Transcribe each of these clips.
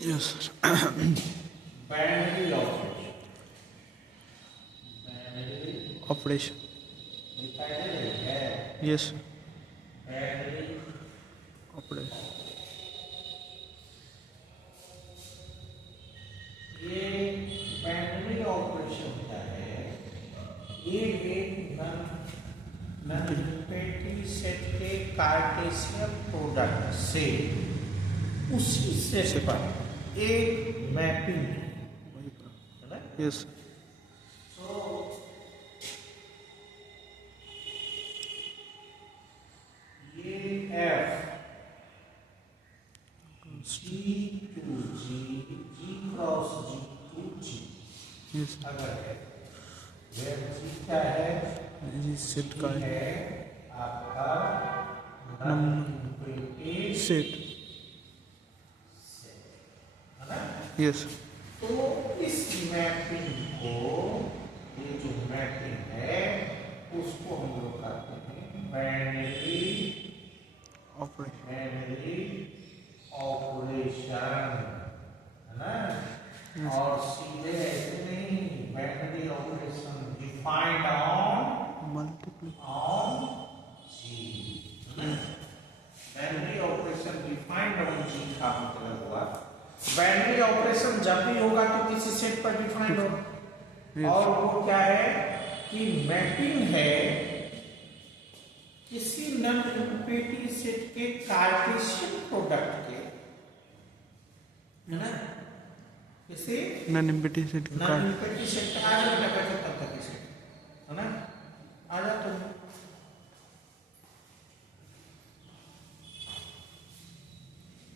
Yes. Binary operation. Binary Operation. है. Yes. Binary Operation. ये binary operation क्या है? ये एक नॉन-रिपीटिव सेट के कार्टेशियन प्रोडक्ट से उसी सेट पर एक मैपिंग है ना? Yes. So ये F G to G cross G to G Yes. अगर है वह G क्या है? ये सेट का है. है आपका नंबर सेट. है ना? Yes. तो इस मैपिंग को, ये जो मैपिंग है उसको हम लोग कहते हैं बाइनरी ऑपरेशन, है ना? और सीधे ऐसे नहीं, binary operation defined Multiple. On G. Binary operation defined on G का मतलब हुआ बाइनरी ऑपरेशन जब भी होगा तो किसी सेट पर डिफाइंड होगा. और वो क्या है कि मैपिंग है किसी नॉन-रिपीटिव सेट के कार्टेशियन प्रोडक्ट के, है ना? किसी नॉन-रिपीटिव सेट का नॉन-रिपीटिव सेट का आज क्या कहते हैं तब तक इसे, है ना? आ जा तुम,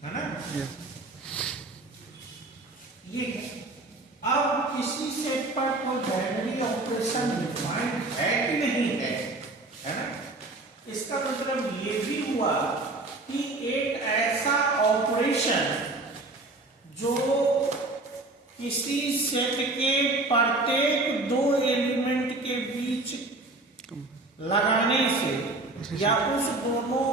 है ना? Yes. ये अब किसी सेट पर कोई बाइनरी ऑपरेशन डिफाइंड है कि नहीं है ना? इसका मतलब ये भी हुआ कि एक ऐसा ऑपरेशन जो किसी सेट के प्रत्येक दो एलिमेंट के बीच लगाने से या उस दोनों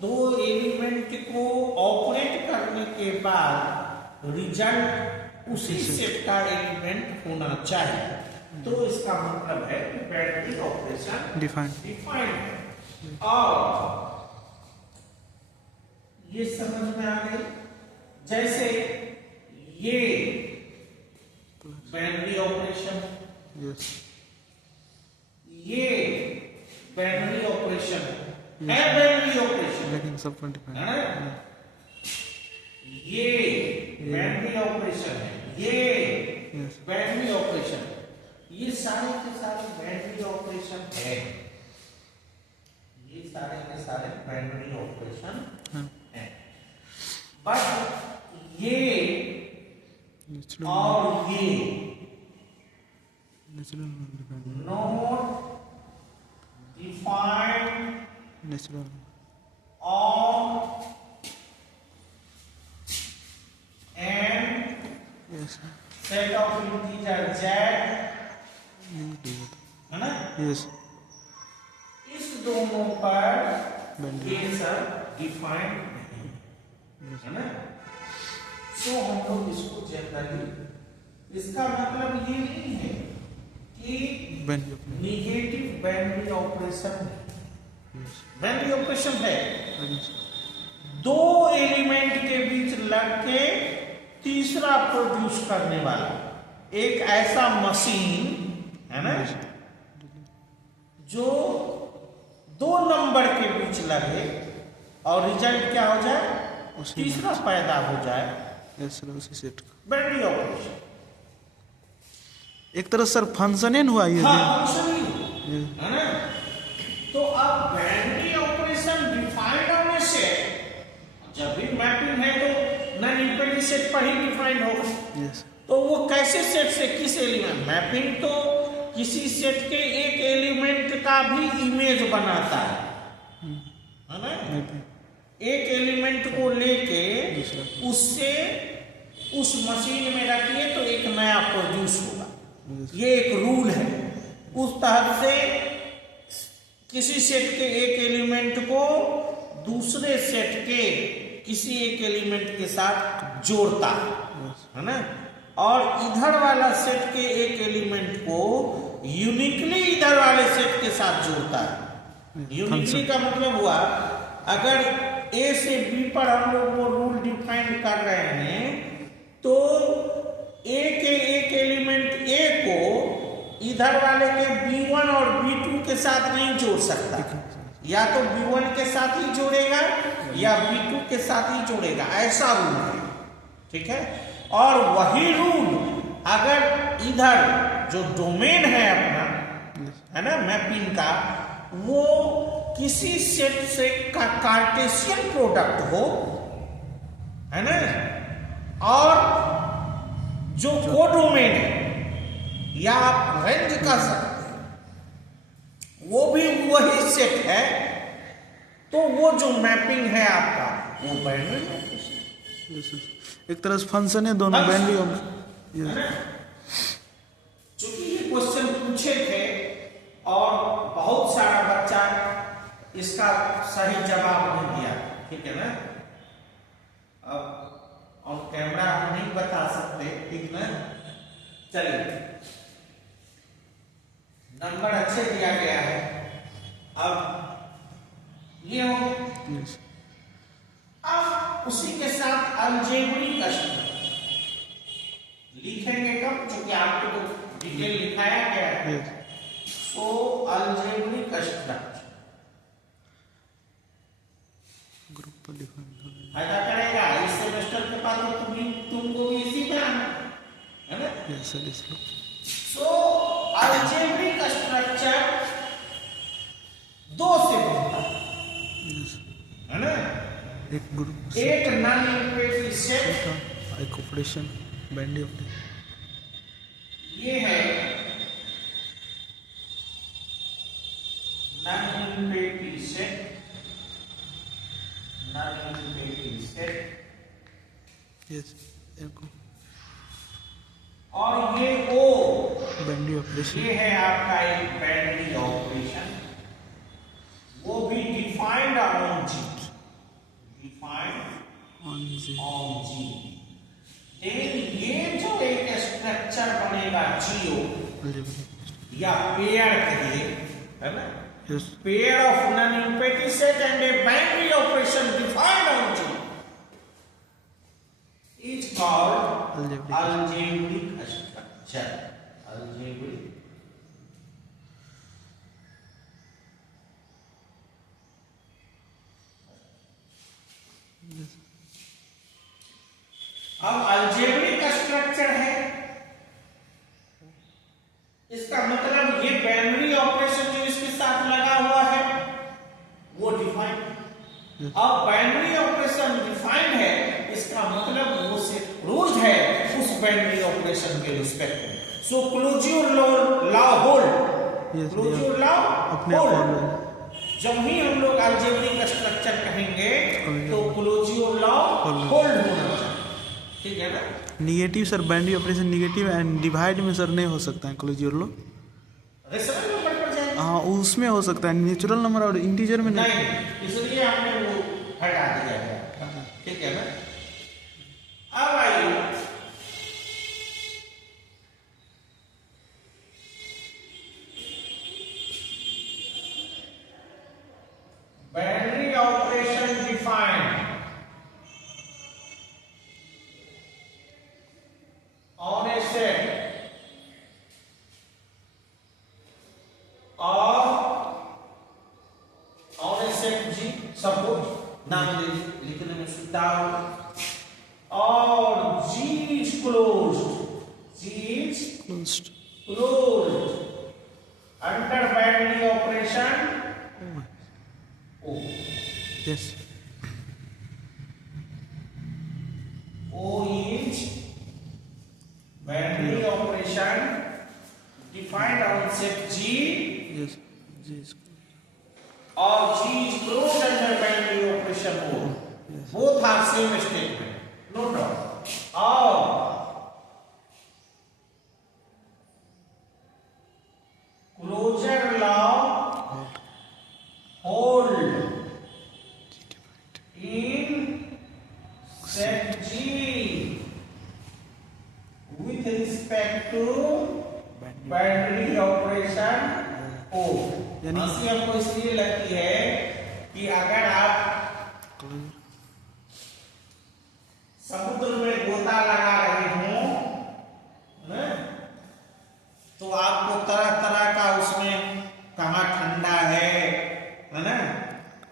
दो एलिमेंट को ऑपरेट करने के बाद रिजल्ट उसी सेट का एलिमेंट होना चाहिए. तो इसका मतलब है कि बाइनरी ऑपरेशन डिफाइंड. डिफाइंड है. और ये समझ में आ गई. जैसे ये बाइनरी ऑपरेशन, Yes. ये बाइनरी ऑपरेशन है, बाइनरी ऑपरेशन लेकिन सब पर डिफाइंड. है. ये बाइनरी ऑपरेशन है, ये Yes. बाइनरी ऑपरेशन, ये सारे के सारे बाइनरी ऑपरेशन है. ये सारे के सारे बाइनरी ऑपरेशन है. बट ये नेचुरल और ये natural defined. Not defined natural. On and Yes. Set of integer z, ये दो. है ना? Yes. इस दोनों पर Boundary. ये सब डिफाइंड नहीं, Yes. है ना? सो हम लोग इसको जनरली, इसका मतलब ये नहीं है कि Boundary. Negative binary operation, Yes. Binary operation है Against. दो एलिमेंट के बीच लग के तीसरा प्रोड्यूस करने वाला एक ऐसा मशीन, है ना, जो दो नंबर के बीच लगे और रिजल्ट क्या हो जाए, उसी तीसरा पैदा हो जाए. Yes, सर उसी सेट का. बाइनरी ऑपरेशन एक तरह सर फंक्शन है हुआ ये. हाँ फंक्शनिंग, Yes. है ना? तो अब बाइनरी ऑपरेशन डिफाइंड होने से जब भी मैपिंग है तो नॉन-रिपीटिव सेट पर ही डिफाइंड होगा. Yes. तो वो कैसे सेट से किस एलिमेंट, मैपिंग तो किसी सेट के एक एलिमेंट का भी इमेज बनाता है ना? एक एलिमेंट को लेके उससे उस मशीन में रखिए तो एक नया प्रोड्यूस होगा. ये एक रूल है. उस तरह से किसी सेट के एक एलिमेंट को दूसरे सेट के किसी एक एलिमेंट के साथ जोड़ता है ना, और इधर वाला सेट के एक एलिमेंट को यूनिकली इधर वाले सेट के साथ जोड़ता है। यूनिकली का मतलब हुआ अगर ए से बी पर हम लोग वो रूल डिफाइन कर रहे हैं तो ए के एक एलिमेंट ए को इधर वाले के B1 और B2 के साथ नहीं जोड़ सकता, या तो B1 के साथ ही जोड़ेगा या B2 के साथ ही जोड़ेगा, ऐसा रूल है, ठीक है। और वही रूल अगर इधर जो डोमेन है अपना, है ना, मैपिंग का, वो किसी सेट से का कार्टेशियन प्रोडक्ट हो, है ना, और जो कोडोमेन है या आप रेंज कर सकते हैं वो भी वही सेट है, तो वो जो मैपिंग है आपका वो बाइनरी मैपिंग, एक तरह से फंक्शन है दोनों बाइनरी और चूंकि ये क्वेश्चन पूछे थे और बहुत सारा बच्चा इसका सही जवाब नहीं दिया, ठीक है ना। अब ऑन कैमरा हम नहीं बता सकते, ठीक ना। चलिए, नंबर अच्छे दिया गया है। अब ये हो, अब उसी के साथ अलजेब्रिक लिखेंगे कब, क्योंकि आपको तो डिटेल लिखाया गया है। सो अलजेब्रिक स्ट्रक्चर ग्रुप पर लिखा फायदा करेगा इस सेमेस्टर के बाद तो तुमको भी इसी में आना है ना। सो अलजेब्रिक स्ट्रक्चर दो से बनता है ना, एक ग्रुप, एक नॉन यूनिटरी सेट, एक ऑपरेशन बाइनरी ऑपरेशन, ये है non unitary set, non unitary set, yes, एक और ये ओ बाइनरी ऑपरेशन, ये है आपका एक बाइनरी ऑपरेशन, वो भी defined on G, defined on G, on G. लेकिन ये जो एक स्ट्रक्चर बनेगा जियो या पेयर कहिए, है ना, yes, pair of non unitary set and a binary operation defined on G is called algebraic structure. Algebraic. अब अलजेब्रिक स्ट्रक्चर है, इसका मतलब ये बाइनरी ऑपरेशन जो इसके साथ लगा हुआ है वो डिफाइंड। अब बाइनरी ऑपरेशन डिफाइंड है, इसका मतलब वो सेट क्लोज्ड है उस बाइनरी ऑपरेशन के रिस्पेक्ट में। सो क्लोज्योर लॉ होल्ड, क्लोज्योर लॉ अपने होल्ड। जब ही हम लोग अलजेब्रिक स्ट्रक्चर कहेंगे तो क्लोज्योर लॉ होल्ड होना चाहिए, ठीक है ना। Negative sir, binary operation negative and divide में सर नहीं हो सकता है क्लोज्योर लॉ, रेशनल नंबर पर जाएगा, हाँ उसमें हो सकता है, नेचुरल नंबर और इंटीजर में नहीं, इसलिए हमने वो हटा दिया है, ठीक है ना। अब आइए binary operation defined on a set और on a set G, suppose नाम लिखने में सुविधा हो, और G is closed, G is closed under binary operation O. Yes, O is binary operation defined on set G, yes, G, or G is closed under binary operation O. Both are same statement, no doubt. और closure law hold in set G binary operation O. यानी हंसी हमको इसलिए लगती है कि अगर आप समुद्र में गोता लगा रहे हो न, तो आपको तरह तरह का उसमें कहाँ ठंडा है ना,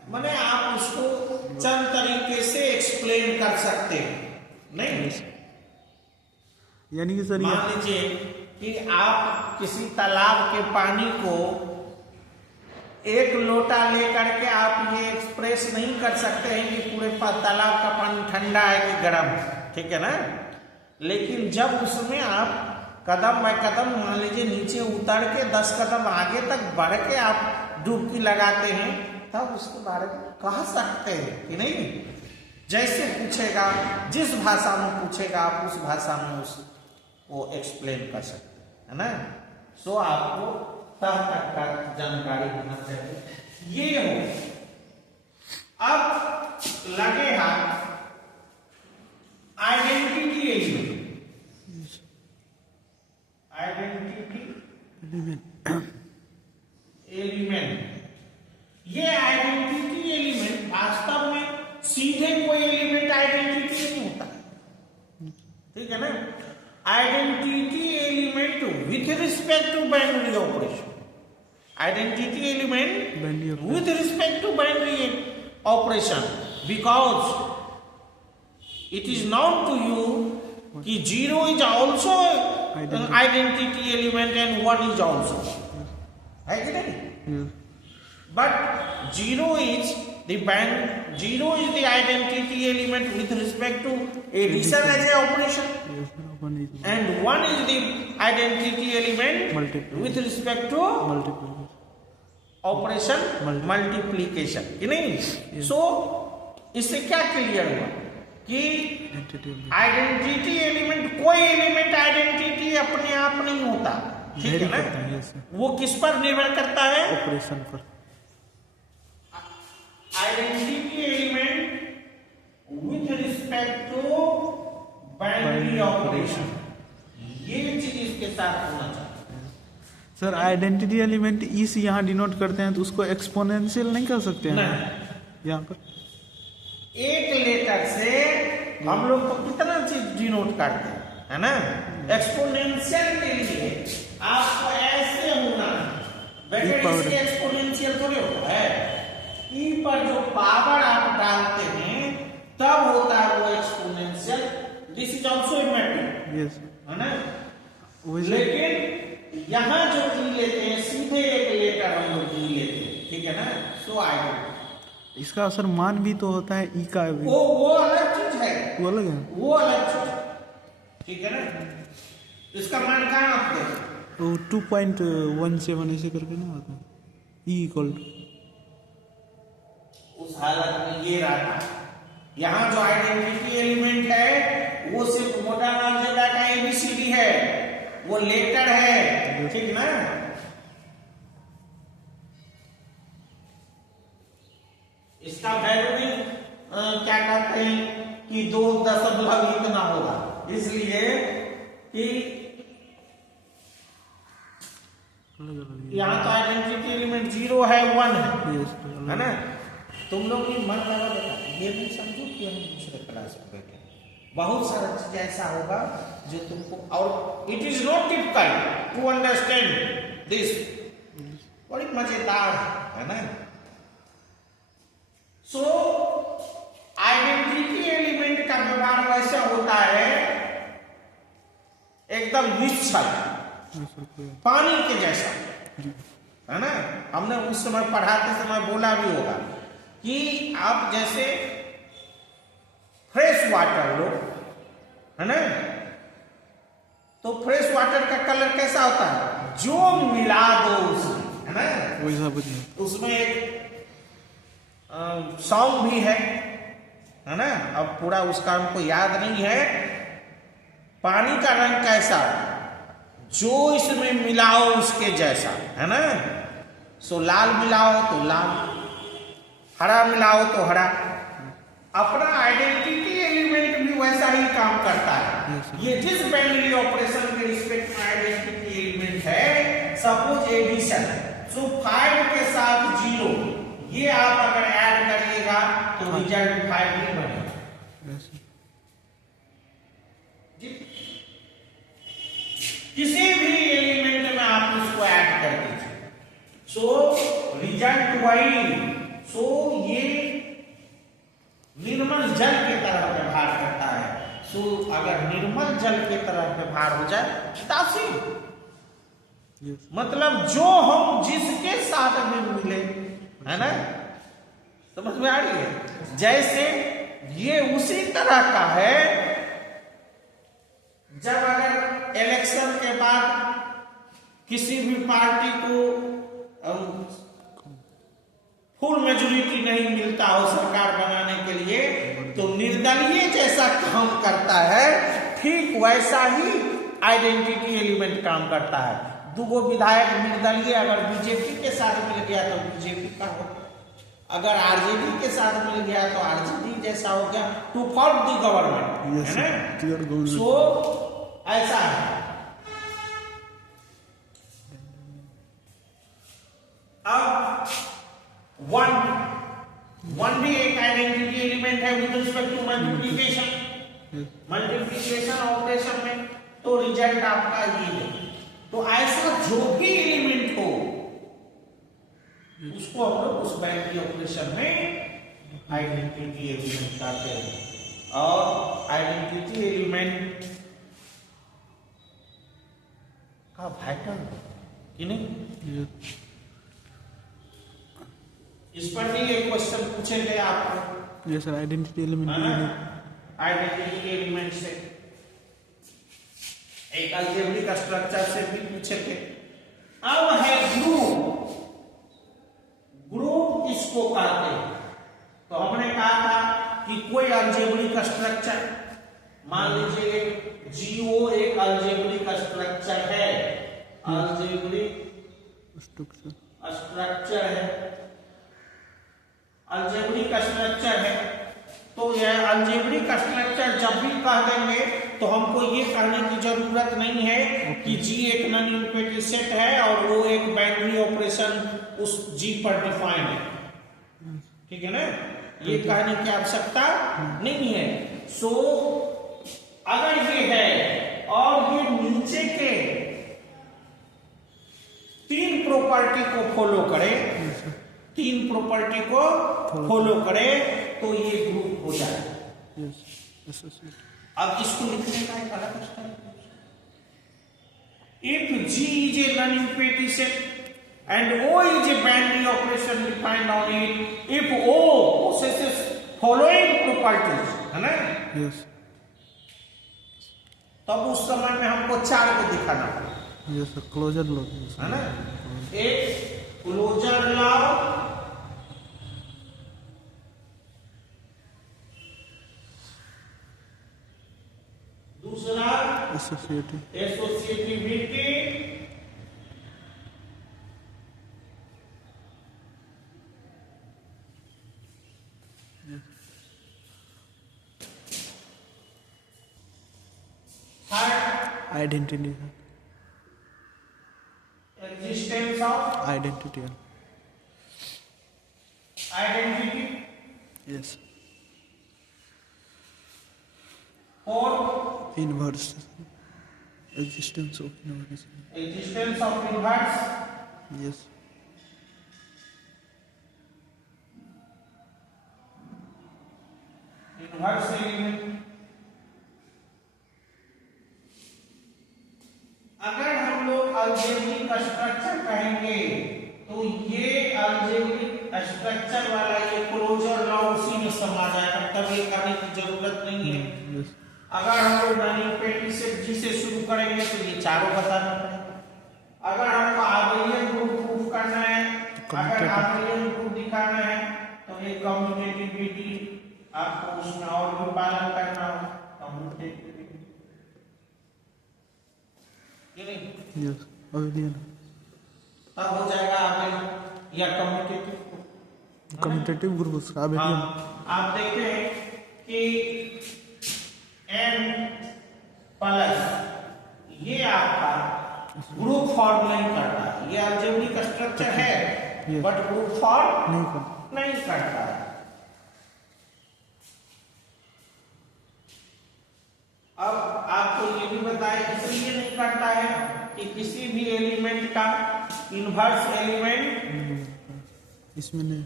माने आप उसको चंद तरीके से एक्सप्लेन कर सकते हैं नहीं। यानी कि सर मान लीजिए कि आप किसी तालाब के पानी को एक लोटा लेकर के आप ये एक्सप्रेस नहीं कर सकते हैं कि पूरे तालाब का पानी ठंडा है कि गर्म है, ठीक है ना। लेकिन जब उसमें आप कदम बाय कदम मान लीजिए नीचे उतर के 10 कदम आगे तक बढ़ के आप डुबकी लगाते हैं, तब उसके बारे में कह सकते हैं कि नहीं। जैसे पूछेगा, जिस भाषा में पूछेगा आप उस भाषा में उसको एक्सप्लेन कर सकते हैं, है ना। सो आपको तब तक का जानकारी होना चाहिए। ये हो अब लगे हाथ आइडेंटिटी एलिमेंट। आइडेंटिटी एलिमेंट, ये आइडेंटिटी एलिमेंट वास्तव में सीधे कोई एलिमेंट आइडेंटिटी नहीं होता, ठीक है ना। Identity element with respect to binary operation, identity element with respect to binary operation, because it is known to you कि 0 is also identity element and 1 is also, है कि नहीं। But 0 is the identity element with respect to addition as a operation, and 1 is the identity element with respect to operation multiplication, कि नहीं। सो इससे क्या clear हुआ कि आइडेंटिटी एलिमेंट, कोई एलिमेंट आइडेंटिटी अपने आप नहीं होता, ठीक है ना। वो किस पर निर्भर करता है, ऑपरेशन पर। Identity element with respect to binary operation, ये चीज इसके साथ होना चाहिए। सर आइडेंटिटी एलिमेंट इस यहाँ डिनोट करते हैं तो उसको एक्सपोनेंशियल नहीं कर सकते हैं यहाँ पर। एक लेटर से हम लोग तो कितना चीज डिनोट करते हैं, है ना। एक्सपोनेंशियल के लिए आपको ऐसे होना है, एक्सपोनेंशियल थोड़ी होता है। ई पर जो पावर आप डालते हैं तब होता है वो exponential. This is also metric, है ना। लेकिन यहाँ जो ई लेते हैं सीधे एक लेटर हम लोग ई लेते हैं, ठीक है ना। सो आइडेंटिटी, इसका असर मान भी तो होता है ई का भी, वो अलग चीज है, वो अलग है, वो अलग चीज है, ठीक है ना। इसका मान कहाँ आते हैं, वो 2.17 ऐसे करके ना आता है ई इक्वल टू। उस हालत में ये रहा, यहाँ जो आइडेंटिटी एलिमेंट है वो सिर्फ मोटा अलजेब्रा का एबीसीडी है, वो लेटर है, ठीक ना। इसका वैल्यू भी क्या कहते हैं कि 2 इतना होगा, इसलिए कि यहाँ तो आइडेंटिटी एलिमेंट 0 है 1 है ना। तुम लोग भी मन लगा बेटा, ये भी समझो कि हम दूसरे क्लास में बैठे, बहुत सारा चीज ऐसा होगा जो तुमको, और it is not difficult to understand this, बड़ी मजेदार है ना। सो आइडेंटिटी एलिमेंट का व्यवहार वैसा होता है एकदम निश्चल, पानी के जैसा, है ना। हमने उस समय पढ़ाते समय बोला भी होगा कि आप जैसे फ्रेश वाटर लो, है ना, तो फ्रेश वाटर का कलर कैसा होता है, जो मिला दो उसमें, है ना, वैसा उसमें एक सॉन्ग भी है ना। अब पूरा उसका हमको याद नहीं है। पानी का रंग कैसा, जो इसमें मिलाओ उसके जैसा, है ना। सो लाल मिलाओ तो लाल, हरा मिलाओ तो हरा। अपना आइडेंटिटी एलिमेंट भी वैसा ही काम करता है। ये जिस बाइनरी ऑपरेशन के रिस्पेक्ट में आइडेंटिटी एलिमेंट है सपोज एडिशन, सो 5 के साथ 0, ये आप अगर ऐड करिएगा तो रिजल्ट 5 ही बनेगा। किसी भी एलिमेंट में आप इसको ऐड कर दीजिए, सो रिजल्ट वही। सो ये निर्मल जल की तरह व्यवहार करता है। सो अगर निर्मल जल की तरह व्यवहार हो जाए दासी, मतलब जो हम जिसके साथ में मिले, है ना, समझ में आ रही है? जैसे ये उसी तरह का है जब अगर इलेक्शन के बाद किसी भी पार्टी को फुल मेजोरिटी नहीं मिलता हो सरकार बनाने के लिए, तो निर्दलीय जैसा काम करता है, ठीक वैसा ही आइडेंटिटी एलिमेंट काम करता है। दो विधायक निर्दलीय अगर बीजेपी के साथ मिल गया तो बीजेपी का हो, अगर आरजेडी के साथ मिल गया तो आरजेडी जैसा हो गया, टू फॉर द गवर्नमेंट, है ना? सो ऐसा है। अब वन भी एक आइडेंटिटी एलिमेंट है with respect to multiplication operation में, तो रिजल्ट आपका ये है। तो ऐसा जो भी एलिमेंट हो उसको हम लोग उस बाइनरी ऑपरेशन में आइडेंटिटी एलिमेंट कहते हैं। और आइडेंटिटी एलिमेंट का वाइटल कि नहीं, इस पर भी एक क्वेश्चन पूछे गए आपको। Yes sir, identity element, identity element से एक अलजेब्रिक स्ट्रक्चर से भी पूछे थे। अब है ग्रुप। ग्रुप किसको कहते हैं? तो हमने कहा था कि कोई अलजेब्रिक स्ट्रक्चर, मान लीजिए एक जीओ एक अलजेब्रिक स्ट्रक्चर है, अलजेब्रिक स्ट्रक्चर है, अलजेब्रिक स्ट्रक्चर है, तो यह अलजेब्रिक स्ट्रक्चर जब भी कह देंगे तो हमको ये कहने की जरूरत नहीं है कि जी एक नॉन यूनिटरी सेट है और वो एक बाइनरी ऑपरेशन उस जी पर डिफाइन है, ठीक है ना? ये कहने की आवश्यकता नहीं है। सो अगर ये है और ये नीचे के 3 प्रॉपर्टी को फॉलो करे, 3 प्रॉपर्टी को फॉलो करे, तो ये ग्रुप हो जाए। अब इसको लिखने का एक अलग तरीका, if G is a non-empty set and O is a binary operation defined on it, if O possesses following properties, है ना? यस। तब उस समय में हमको 4 को दिखाना है। यस सर, क्लोजर लॉ, है ना? एक क्लोजर लॉ, दूसरा associativity, third identity, existence of identity, identity, yes. और inverse, existence of inverse, existence of inverse, yes. Inverse element. अगर हम लोग अलजेब्रिक स्ट्रक्चर कहेंगे तो ये अलजेब्रिक स्ट्रक्चर वाला ये क्लोजर लॉ उसी में समा जाएगा, तब ये करने की जरूरत नहीं है। अगर हम लोग नॉन-यूनिटरी सेट जी से शुरू करेंगे तो ये चारों बताना पड़ेगा। अगर हमको आबेलियन ग्रुप प्रूफ करना है, अगर आबेलियन ग्रुप दिखाना है, तो ये कम्यूटेटिविटी आपको उसमें और भी पालन करना होगा, कम्यूटेटिविटी, ये नहीं, यस, आबेलियन, तब हो जाएगा आबेलियन या कम्यूटेटिव, कम्यूटेटिव ग्रुप उसका आबेलियन। आप देखते हैं कि n प्लस ये आपका ग्रुप फॉर्म नहीं करता। ये अलजेब्रिक स्ट्रक्चर है ये बट ग्रुप फॉर्म नहीं करता। नहीं करता है। अब आपको ये भी बताया इसलिए नहीं करता है कि किसी भी एलिमेंट का इनवर्स एलिमेंट, इसमें नहीं,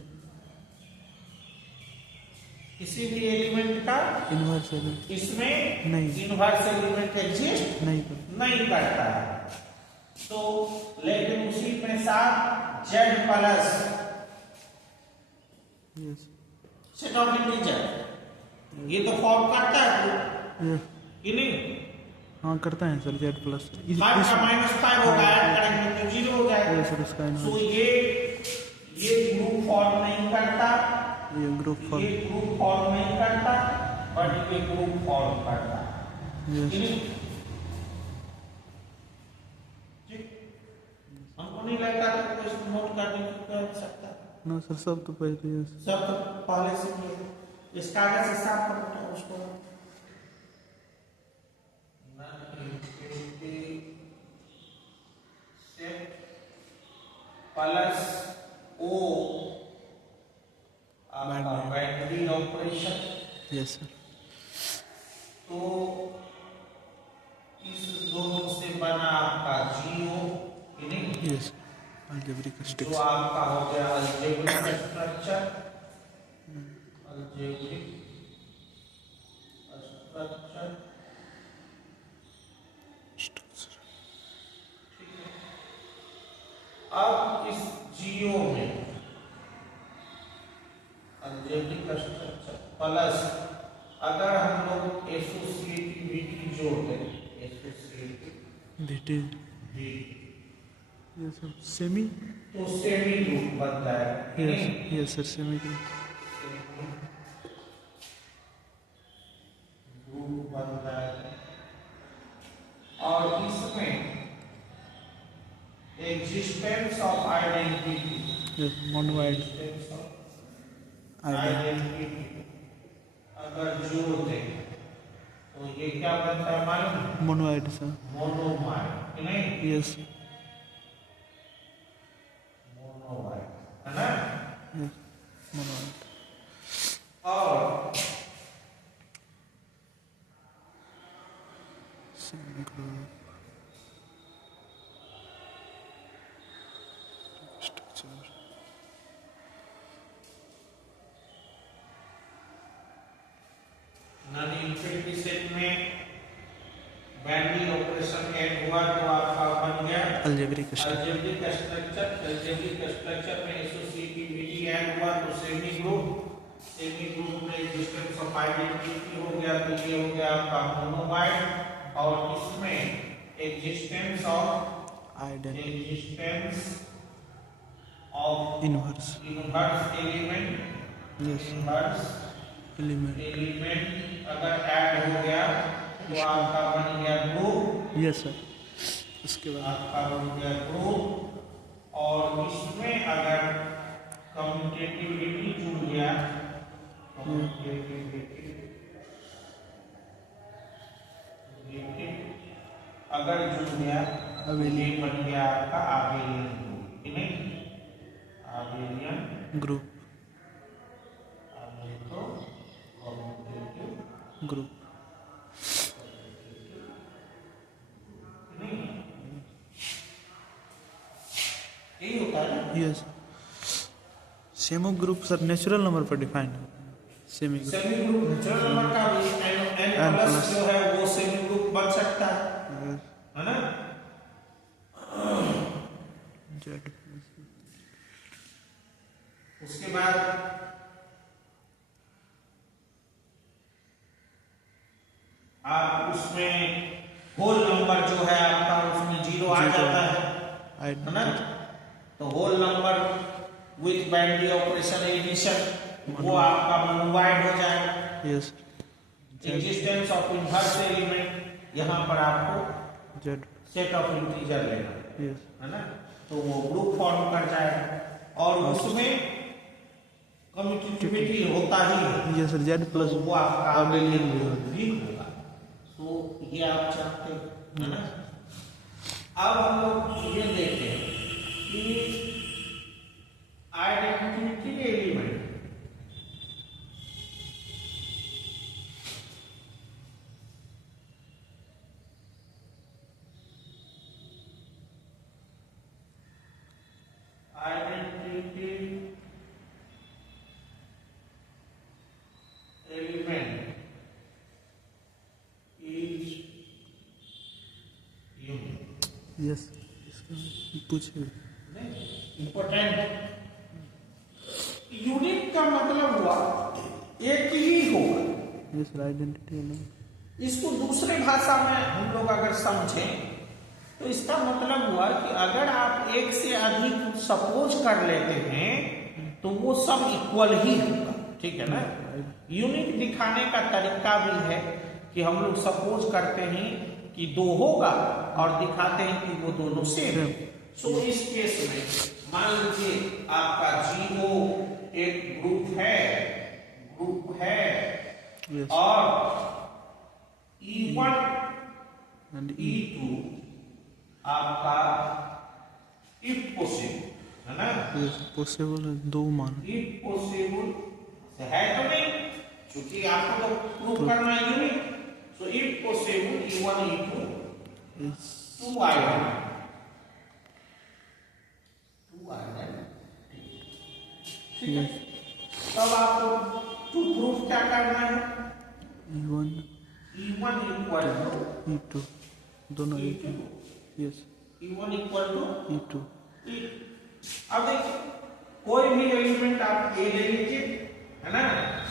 किसी भी एलिमेंट का इनवर्स एलिमेंट इसमें नहीं, इनवर्स एलिमेंट एग्जिस्ट नहीं करता। नहीं करता है। तो लेकिन उसी में साथ Z plus yes, set of integer ये तो फॉर्म करता है ये कि नहीं? हाँ करता है सर, जेड प्लस। 5 का -5 होगा, ऐड करेंगे तो 0 हो जाएगा। सर इसका सो ये ग्रुप फॉर्म नहीं करता, ये ग्रुप ये फॉर्म, ग्रुप फॉर्म नहीं करता बट ये ग्रुप फॉर्म करता है। यस, कि नहीं? ठीक, हमको नहीं लगता कि कोई इसको नोट करने की कर सकता। ना सर सब तो पहले यस, सब तो पहले से ही है। इस कागज से साफ कर बेटा उसको। प्लस ओ आपका बाइनरी ऑपरेशन, यस सर, तो इस दोनों से बना आपका जीओ, कि नहीं? यस, अलजेब्रिक जो स्ट्रक्चर, आपका हो गया अलजेब्रिक स्ट्रक्चर, अलजेब्रिक स्ट्रक्चर। अब इस जीओ में अलजेब्रिक स्ट्रक्चर प्लस अगर हम लोग एसोसिएटिविटी जोड़ दें, बेटे ये सब सेमी, तो सेमी ग्रुप बनता है। Yes yes sir, semi group, group बनता है और इसमें existence of identity, yes, monoid identity अगर जोड़ दें तो ये क्या बनता है मालूम? मोनोवाइड सर, मोनोमाइड, कि नहीं? यस मोनोमाइड, है ना? यस, मोनोवाइड, और semi group structure, non infinity set में बाइनरी ऑपरेशन ऐड हुआ तो आपका बन गया algebraic structure, algebraic structure. Algebraic structure में एसोसिएटिविटी ऐड हुआ तो सेमी ग्रुप में एग्जिस्टेंस ऑफ आइडेंटिटी हो गया तो ये हो गया आपका मोनोमाइड। और इसमें existence of inverse element, yes, inverse element, element अगर ऐड हो गया तो आपका बन गया ग्रुप, यस सर, उसके बाद आपका बन गया ग्रुप। और इसमें अगर कम्यूटेटिविटी जुड़ गया, अगर जुड़ गया तो ये बन गया आपका आबेलियन ग्रुप, कि नहीं? आबेलियन ग्रुप, ग्रुप, यही होता है ना? Yes, semi group sir natural number पर डिफाइन है, semi group, semi group natural number का भी n प्लस जो है वो सेमी ग्रुप बन सकता है ना? जेड, उसके बाद आप उसमें होल नंबर जो है आपका उसमें 0 आ जाता है ना? तो whole number with binary operation addition वो आपका मोनोवाइड हो जाएगा। Yes, existence of inverse element यहाँ पर आपको जेड, सेट ऑफ इंटीजर लेना यस, है ना? तो वो ग्रुप फॉर्म कर जाएगा और उसमें कम्यूटेटिविटी होता ही है। यस सर, जेड प्लस तो वो आपका आबेलियन भी होगा। तो ये आप चाहते हैं, है ना? अब हम लोग ये देखें कि identity element is unique. Yes, इसका पूछिए। इंपॉर्टेंट यूनिट का मतलब हुआ एक ही होगा। Yes sir, identity element. इसको दूसरे भाषा में हम लोग अगर समझें तो इसका मतलब हुआ कि अगर आप एक से अधिक सपोज कर लेते हैं तो वो सब इक्वल ही होगा, ठीक है ना। यूनिक दिखाने का तरीका भी है कि हम लोग सपोज करते हैं कि दो होगा और दिखाते हैं कि वो दोनों सेम है। सो इस केस में मान लीजिए आपका जीओ एक ग्रुप है Yes. और E1 And E2 आपका इफ पॉसिबल है ना। यस, पॉसिबल है, दो मान। इफ पॉसिबल है तो नहीं, क्योंकि आपको तो प्रूव करना है unique. So if possible E1 E2 yes, 2 identity ठीक है। तब आपको टू प्रूफ क्या करना है, E1 E1 equal to E2 दोनों एक E2 he. Yes, E1 equal to E2। अब देखिए कोई भी एलिमेंट आप ए ले लीजिए, है ना।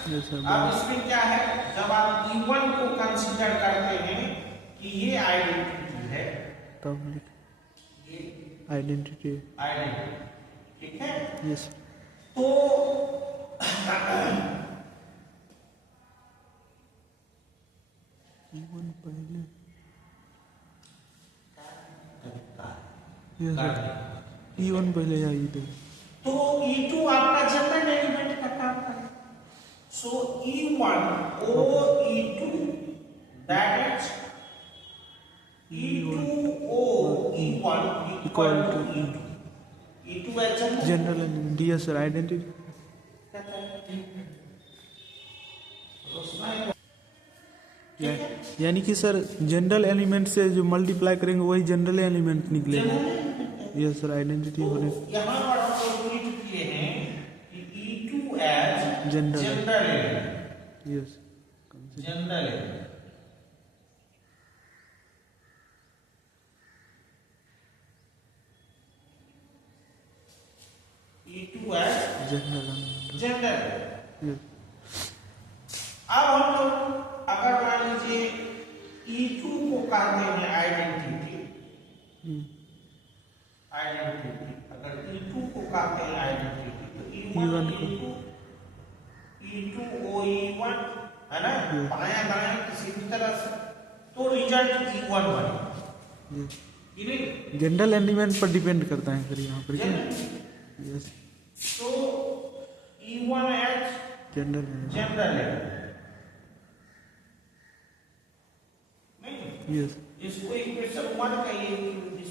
Yes sir. अब इसमें क्या है, जब आप E1 को कंसीडर करते हैं कि ये आइडेंटिटी है, तब लिख ये आइडेंटिटी। ठीक है। यस, तो E1 पहले। यस सर, E1 पहले या E2। तो E2 आपका जनरल एलिमेंट का काम है। So E1 O E2 that is E2 O E1 equal to E2। E2 है general element. Yes sir, identity. यानी कि सर जनरल एलिमेंट से जो मल्टीप्लाई करेंगे वही जनरल एलिमेंट निकलेगा। यस सर, आइडेंटिटी होने यहाँ पर हम लोग यूनिट किए हैं कि E2 as general. General element, yes, general element E2 as general element. General. Yes, अब हम लोग अगर मान लीजिए E2 को कहते हैं आइडेंटिटी, अगर E2 को कहते हैं आइडेंटिटी तो E1 को E2 O E1 है ना, बायां दायां किसी भी तरह से, तो रिजल्ट E1 बने। यस, जनरल एलिमेंट पर डिपेंड करता है सर यहाँ पर। यस, तो E1 as general element. General element नहीं, यस, इसको इक्वेशन 1 कहिए,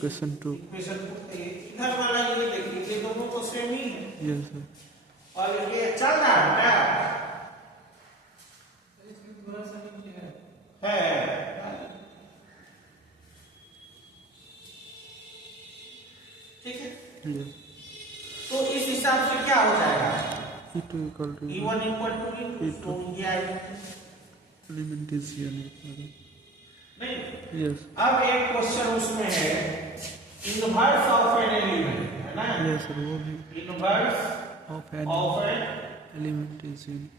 क्वेश्चन 2। इक्वेशन 2 कहिए। इधर वाला ये देखिए, ये दोनों तो सेम ही है यस सर, और ये चल रहा है क्या? है ठीक है। यस, तो इस हिसाब से क्या हो जाएगा, E2 equal to E1 equal to E2, तो ये आएगा एलिमेंट इज यूनिक। नहीं। यस, अब एक क्वेश्चन उसमें है इनवर्स ऑफ एन एलिमेंट, है ना। यस सर, वो भी inverse of an of an element is unique.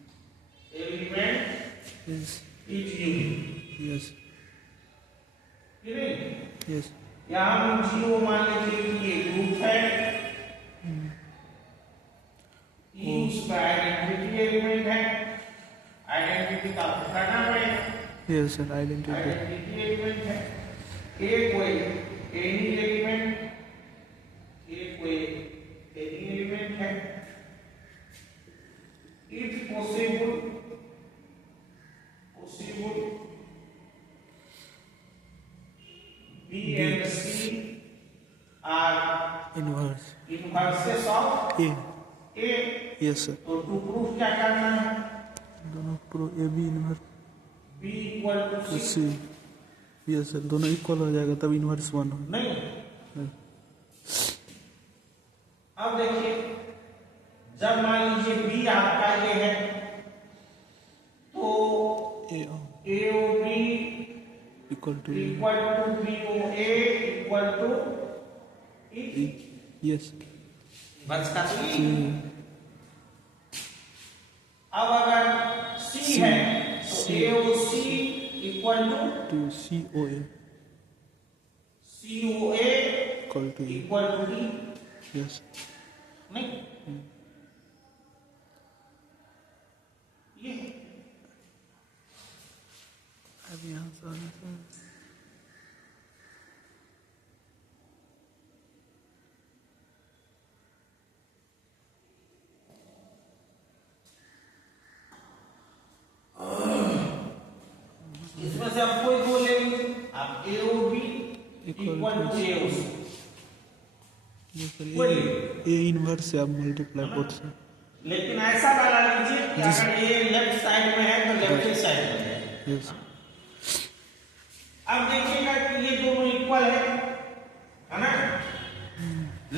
Element yes, is unique, yes, ये नहीं। यस, यहाँ हम जीरो मान लीजिए कि ये ग्रुप है, E उसका आइडेंटिटी एलिमेंट है, आइडेंटिटी का करना पड़ेगा। Yes sir, identity. Identity element है, एक कोई एनी एलिमेंट, एक कोई एनी एलिमेंट है। If possible B and C inverse inverses of A, A. Yes sir. तो टू प्रूफ क्या करना है? दोनों प्रो A B inverse B equal to C. C, yes sir, दोनों इक्वल हो जाएगा तब इनवर्स 1 हो। नहीं, अब देखिए जब मान लीजिए बी आपका ये है तो A O B equal to B O A equal to E. Yes बस का तो सी, अब अगर सी है तो A O C equal to C O A equal to D. Yes नहीं, ये अब यहाँ से आने से इसमें से आप कोई दो ले लीजिए, आप A O B equal to A O C A inverse से आप मल्टीप्लाई बोथ से। लेकिन ऐसा वाला लीजिए कि अगर ये लेफ्ट साइड में है तो लेफ्ट साइड में है। यस अब देखिएगा कि ये दोनों इक्वल है ना,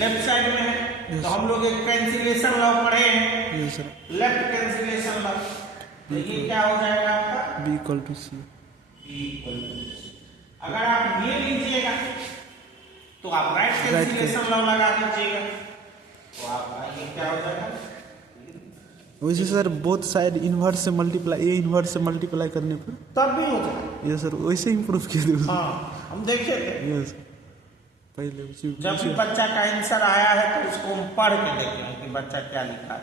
लेफ्ट साइड में है तो हम लोग एक कैंसिलेशन लॉ पढ़े हैं, yes sir. Left cancellation law. तो ये क्या हो जाएगा आपका? B equal to C. B equal to C. अगर आप ये लीजिएगा तो आप राइट कैंसिलेशन लॉ लगा दीजिएगा तो आपका ये क्या हो जाएगा? वैसे सर बोथ साइड इनवर्स से मल्टीप्लाई, ए इनवर्स से मल्टीप्लाई करने पर तब भी हो जाएगा। यस सर, वैसे ही प्रूफ किया था। हाँ, हम देखे थे यस पहले उसी जब भी बच्चा का आंसर आया है तो उसको हम पढ़ के देखें कि बच्चा क्या लिखा है।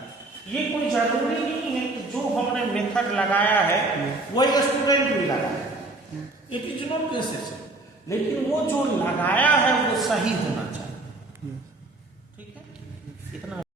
ये कोई जरूरी नहीं है कि जो हमने मेथड लगाया है वही स्टूडेंट भी लगाया, इट इज नॉट नेसेसरी, लेकिन वो जो लगाया है वो सही होना चाहिए।